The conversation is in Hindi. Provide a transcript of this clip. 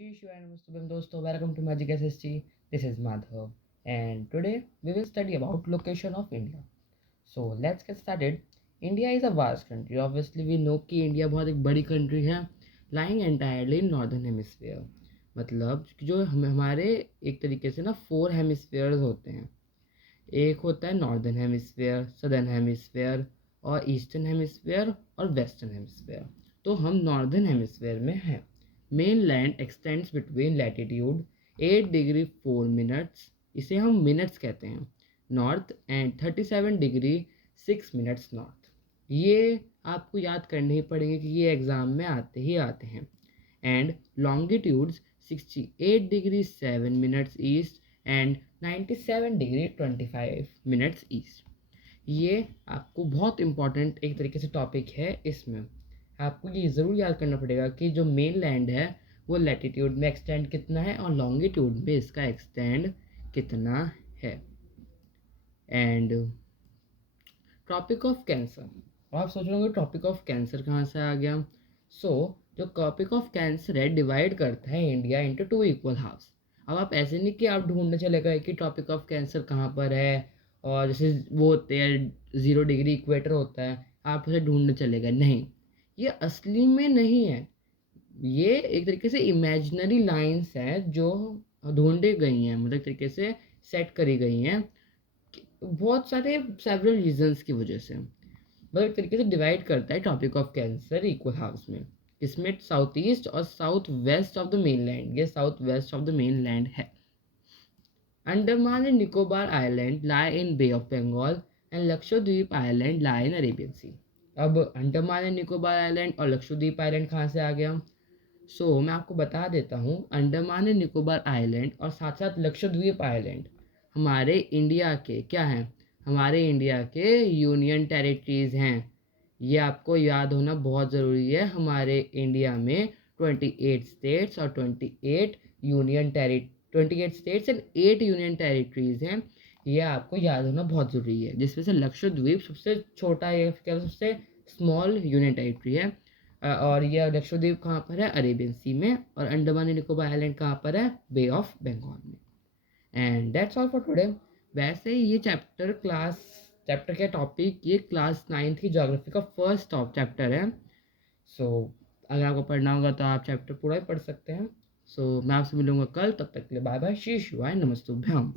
Shri Shiva and Namaste dosto. Welcome to Magic SST. This is Madhav, and today we will study about location of India. So let's get started. India is a vast country. Obviously we know कि इंडिया बहुत एक बड़ी कंट्री है, lying entirely in northern hemisphere. मतलब जो हमारे एक तरीके से ना 4 हेमिस्फेयर्स होते हैं. एक होता है नॉर्दर्न हेमिस्फेयर, सदर्न हेमिस्फेयर और ईस्टर्न हेमिस्फेयर और वेस्टर्न हेमिस्फेयर. तो हम नॉर्दर्न हेमिस्फेयर में हैं. Main land x tends between latitude 8 degree 4 minutes, इसे हम मिनट्स कहते हैं, north and 37 degree 6 minutes north. ये आपको याद करने ही पड़ेंगे कि ये एग्ज़ाम में आते ही आते हैं. And longitudes 68 degree 7 minutes east and 97 degree 25 minutes east. ये आपको बहुत इम्पॉर्टेंट एक तरीके से टॉपिक है. इसमें आपको ये ज़रूर याद करना पड़ेगा कि जो मेन लैंड है वो लैटिट्यूड में एक्सटेंड कितना है और लॉन्गिट्यूड में इसका एक्सटेंड कितना है. And topic of cancer. आप सोच रहे होंगे टॉपिक ऑफ कैंसर कहाँ से आ गया. जो टॉपिक ऑफ कैंसर है डिवाइड करता है इंडिया इंटू 2 इक्वल हाफ्स. अब आप ऐसे नहीं कि आप ढूंढने चले गए कि टॉपिक ऑफ कैंसर कहाँ पर है, और जैसे वो होते हैं 0 डिग्री इक्वेटर होता है, आप उसे ढूंढने चले गए. नहीं, ये असली में नहीं है. ये एक तरीके से इमेजिनरी लाइंस हैं जो ढूंढी गई हैं, मतलब एक तरीके से सेट करी गई हैं बहुत सारे सेवरल रीजंस की वजह से. मतलब एक तरीके से डिवाइड करता है tropic of Cancer equal halves में. इसमें साउथ ईस्ट और south west of the mainland, ये south west of the mainland है. Andaman and Nicobar island lie in Bay of Bengal and Lakshadweep island lie in Arabian Sea. अब अंडमान एंड निकोबार आइलैंड और लक्षद्वीप आइलैंड कहाँ से आ गया. मैं आपको बता देता हूँ, अंडमान एंड निकोबार आइलैंड और साथ साथ लक्षद्वीप आइलैंड हमारे इंडिया के क्या हैं, हमारे इंडिया के यूनियन टेरिटरीज हैं. ये आपको याद होना बहुत ज़रूरी है. हमारे इंडिया में 28 स्टेट्स और 28 स्टेट्स एंड 8 यूनियन टेरिटरीज हैं. ये आपको याद होना बहुत ज़रूरी है, जिसमें से लक्षद्वीप सबसे छोटा या क्या सबसे स्मॉल यूनियन टेरिटरी है. और यह लक्षद्वीप कहाँ पर है, अरेबियन सी में. और अंडमान एंड निकोबार आइलैंड कहाँ पर है, बे ऑफ बंगाल में. And that's all for today. वैसे ये चैप्टर का टॉपिक ये क्लास 9th की ज्योग्राफी का फर्स्ट टॉप चैप्टर है. अगर आपको पढ़ना होगा तो आप चैप्टर पूरा ही पढ़ सकते हैं. मैं आपसे मिलूंगा कल. तब तक के लिए बाय बाय. शी शिवाय नमस्तुभ्यम.